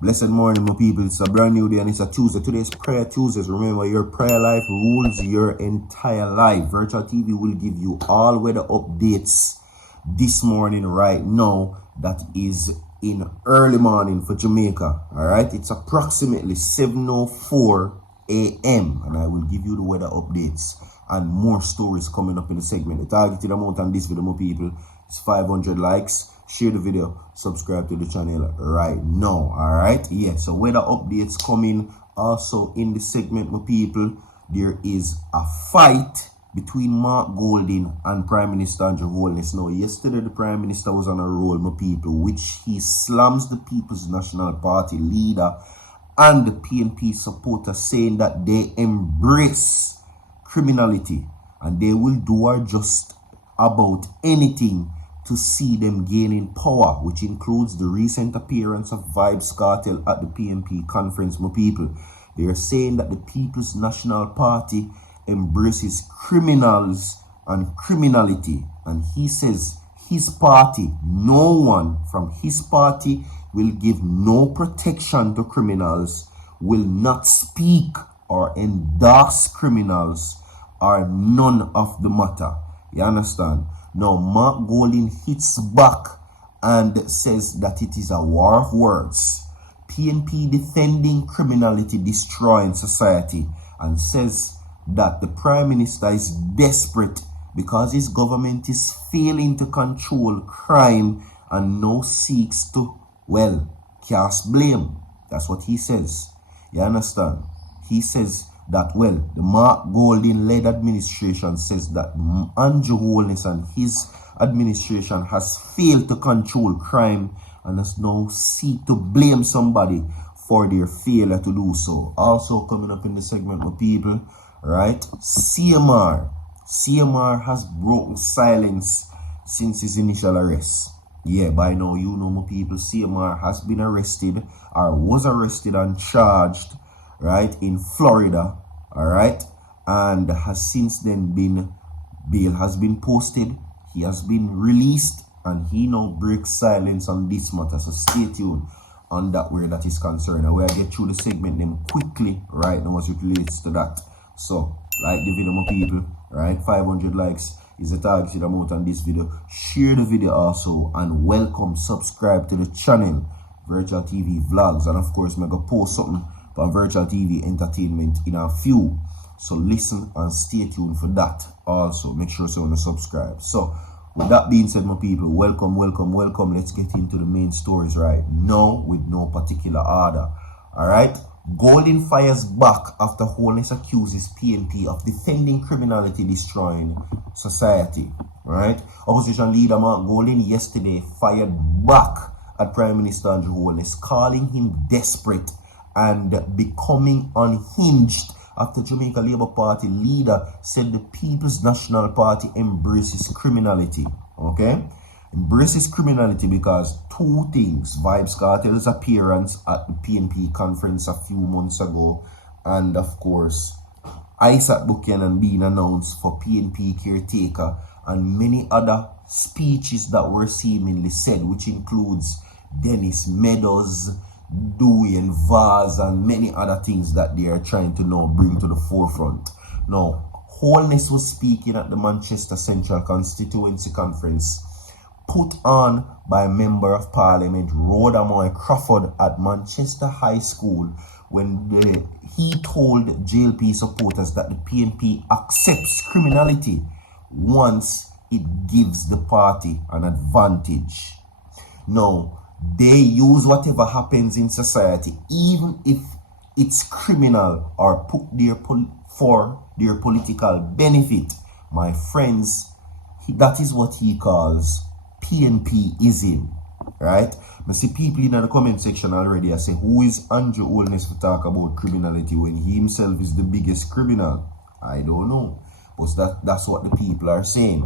Blessed morning, my people. It's a brand new day and it's a Tuesday. Today's Prayer Tuesdays. Remember, your prayer life rules your entire life. Virtual TV will give you all weather updates this morning right now. That is in early morning for Jamaica. Alright, it's approximately 7:04 a.m. and I will give you the weather updates and more stories coming up in the segment. The targeted amount on this video, my people, is 500 likes. Share the video, subscribe to the channel right now. Alright, yeah, so weather updates coming also in the segment, my people. There is a fight between Mark Golding and Prime Minister Andrew Holness. Now, yesterday the Prime Minister was on a roll, my people, which he slams the People's National Party leader and the PNP supporters, saying that they embrace criminality and they will do or just about anything to see them gaining power, which includes the recent appearance of Vybz Kartel at the PNP conference, my people. They are saying that the People's National Party embraces criminals and criminality, and he says his party, no one from his party will give no protection to criminals, will not speak or endorse criminals, or none of the matter. You understand? Now, Mark Golding hits back and says that it is a war of words. PNP defending criminality destroying society, and says that the Prime Minister is desperate because his government is failing to control crime and now seeks to, well, cast blame. That's what he says. You understand? He says that, well, the Mark Golding-led administration says that Andrew Holness and his administration has failed to control crime and has now seek to blame somebody for their failure to do so. Also coming up in the segment, my people, right? CMR has broken silence since his initial arrest. Yeah, by now you know, my people, CMR has been arrested or was arrested and charged, right, in Florida, all right, and has since then been, bail has been posted, he has been released, and he now breaks silence on this matter. So stay tuned on that where that is concerned. And we'll get through the segment them quickly right now as it relates to that. So like the video, my people, right? 500 likes is the targeted amount on this video. Share the video also, and welcome, subscribe to the channel Virtual TV Vlogs, and of course I'm gonna post something on Virtual TV Entertainment in a few, so listen and stay tuned for that. Also make sure you subscribe. So with that being said, my people, welcome. Let's get into the main stories right now with no particular order. All right, Golding fires back after Holness accuses PNP of defending criminality destroying society. All right, opposition leader Mark Golding yesterday fired back at Prime Minister Andrew Holness, calling him desperate and becoming unhinged after Jamaica Labour Party leader said the People's National Party embraces criminality. Okay? Embraces criminality because two things: Vybz Kartel's appearance at the PNP conference a few months ago, and of course Isaac Buchanan being announced for PNP caretaker, and many other speeches that were seemingly said, which includes Dennis Meadows, Dewey and Vaz, and many other things that they are trying to now bring to the forefront. Now, Holness was speaking at the Manchester Central Constituency Conference put on by Member of Parliament Rhoda Moy Crawford at Manchester High School when he told JLP supporters that the PNP accepts criminality once it gives the party an advantage. Now, they use whatever happens in society, even if it's criminal or put there for their political benefit. My friends, that is what he calls PNP-ism, right? I see people in the comment section already. I say, who is Andrew Holness to talk about criminality when he himself is the biggest criminal? I don't know, but that's what the people are saying.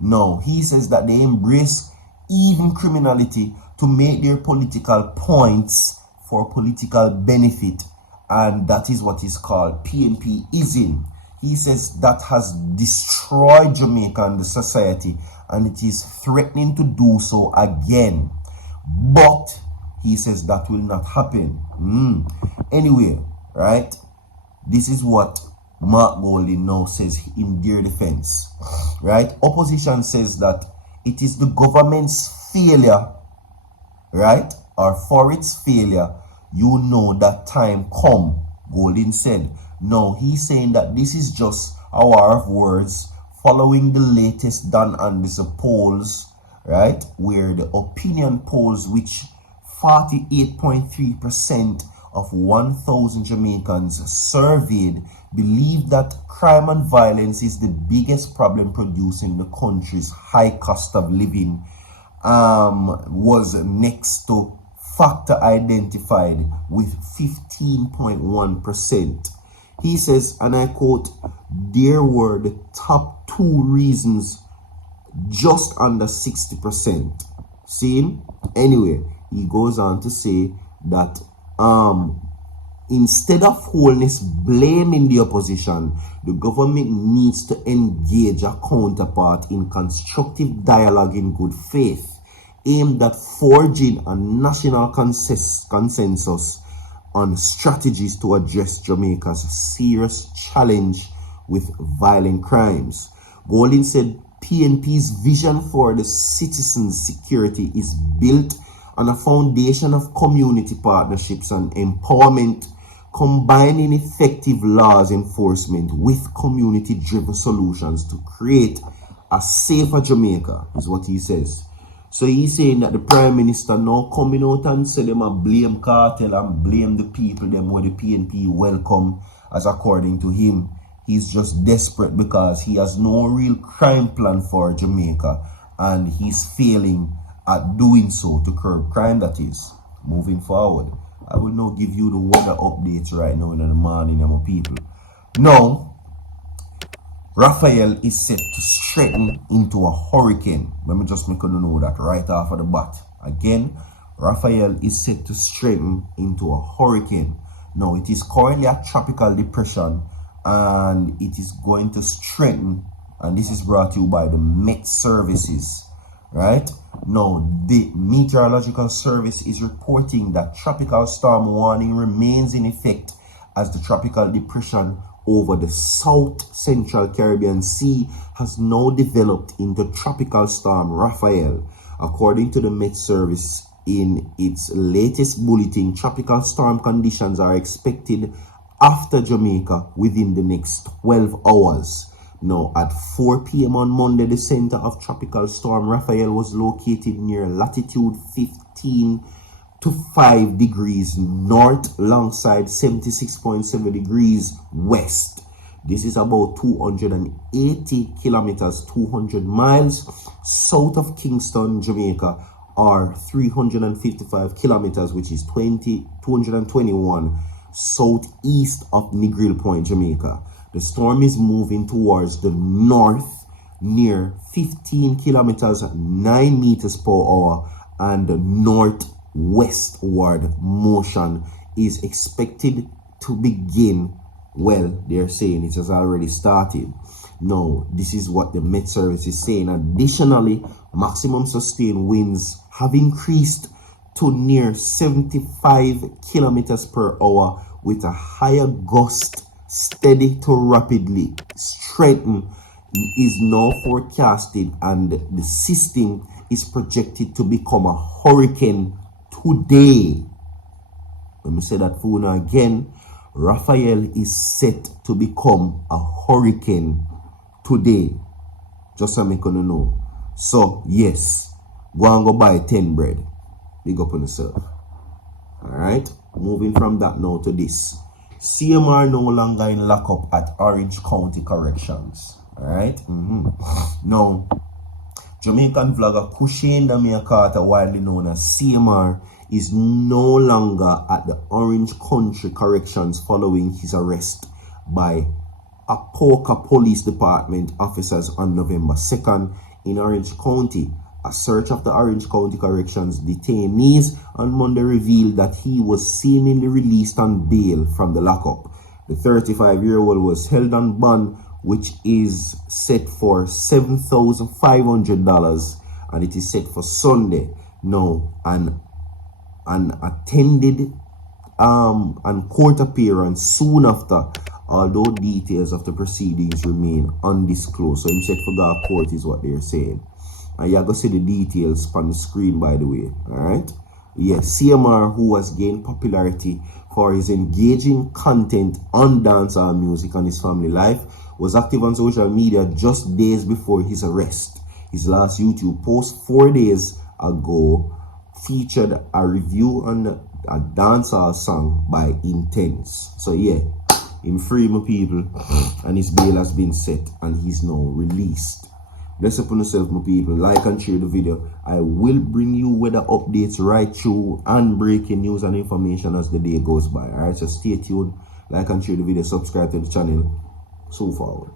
No, he says that they embrace even criminality to make their political points for political benefit, and that is what is called PNP-ism. He says that has destroyed Jamaica and the society, and it is threatening to do so again. But he says that will not happen. Anyway, right? This is what Mark Golding now says in their defense, right? Opposition says that it is the government's failure, right? Or for its failure, you know that time come, Golding said. No, he's saying that this is just a war of words following the latest Dan Anderson polls, right? Where the opinion polls, which 48.3% of 1,000 Jamaicans surveyed believe that crime and violence is the biggest problem producing the country's high cost of living, was next to factor identified with 15.1%. He says, and I quote, there were the top two reasons just under 60%. See? Anyway, he goes on to say that instead of Holness blaming the opposition, the government needs to engage a counterpart in constructive dialogue in good faith, aimed at forging a national consensus on strategies to address Jamaica's serious challenge with violent crimes. Golding said PNP's vision for the citizens' security is built on a foundation of community partnerships and empowerment, combining effective laws enforcement with community-driven solutions to create a safer Jamaica, is what he says. So he's saying that the Prime Minister now coming out and say them a blame cartel and blame the people, them where the PNP welcome, as according to him, he's just desperate because he has no real crime plan for Jamaica and he's failing at doing so to curb crime, that is. Moving forward, I will now give you the weather updates right now in the morning, my people. Now, Raphael is set to strengthen into a hurricane. Let me just make you know that right off of the bat. Again, Raphael is set to strengthen into a hurricane. Now, it is currently a tropical depression and it is going to strengthen, and this is brought to you by the Met Services, right? Now, the Meteorological Service is reporting that tropical storm warning remains in effect as the tropical depression over the South Central Caribbean Sea has now developed into tropical storm Raphael. According to the Met Service, in its latest bulletin, tropical storm conditions are expected after Jamaica within the next 12 hours. Now, at 4 p.m. on Monday, the center of tropical storm Raphael was located near latitude 15 to 5 degrees north alongside 76.7 degrees west. This is about 280 kilometers, 200 miles south of Kingston, Jamaica, or 355 kilometers, which is 221 southeast of Negril Point, Jamaica. The storm is moving towards the north near 15 kilometers, 9 meters per hour, and the northwestward motion is expected to begin. Well, they're saying it has already started. Now, this is what the Met Service is saying. Additionally, maximum sustained winds have increased to near 75 kilometers per hour with a higher gust steady to rapidly strengthen is now forecasted, and the system is projected to become a hurricane today. Let me say that for you again. Raphael is set to become a hurricane today. Just so I'm gonna know. So yes, go and go buy 10 bread. Big up on yourself. Alright, moving from that now to this. CMR no longer in lockup at Orange County Corrections. Alright. Now, Jamaican vlogger Kushin Damia Carter, widely known as CMR, is no longer at the Orange County Corrections following his arrest by Apoka Police Department officers on November 2nd in Orange County. A search of the Orange County Corrections detainees on Monday revealed that he was seemingly released on bail from the lockup. The 35-year-old was held on bond, which is set for $7,500, and it is set for Sunday. Now, an and attended and court appearance soon after, although details of the proceedings remain undisclosed. So him said for God court is what they're saying. And you're going to see the details on the screen, by the way. Alright? Yes, CMR, who has gained popularity for his engaging content on dancehall music and his family life, was active on social media just days before his arrest. His last YouTube post 4 days ago featured a review on a dancehall song by Intense. So yeah, him free, my people, and his bail has been set and he's now released. Bless upon yourself, my people. Like and share the video. I will bring you weather updates right through and breaking news and information as the day goes by. Alright, so stay tuned. Like and share the video. Subscribe to the channel. So forward.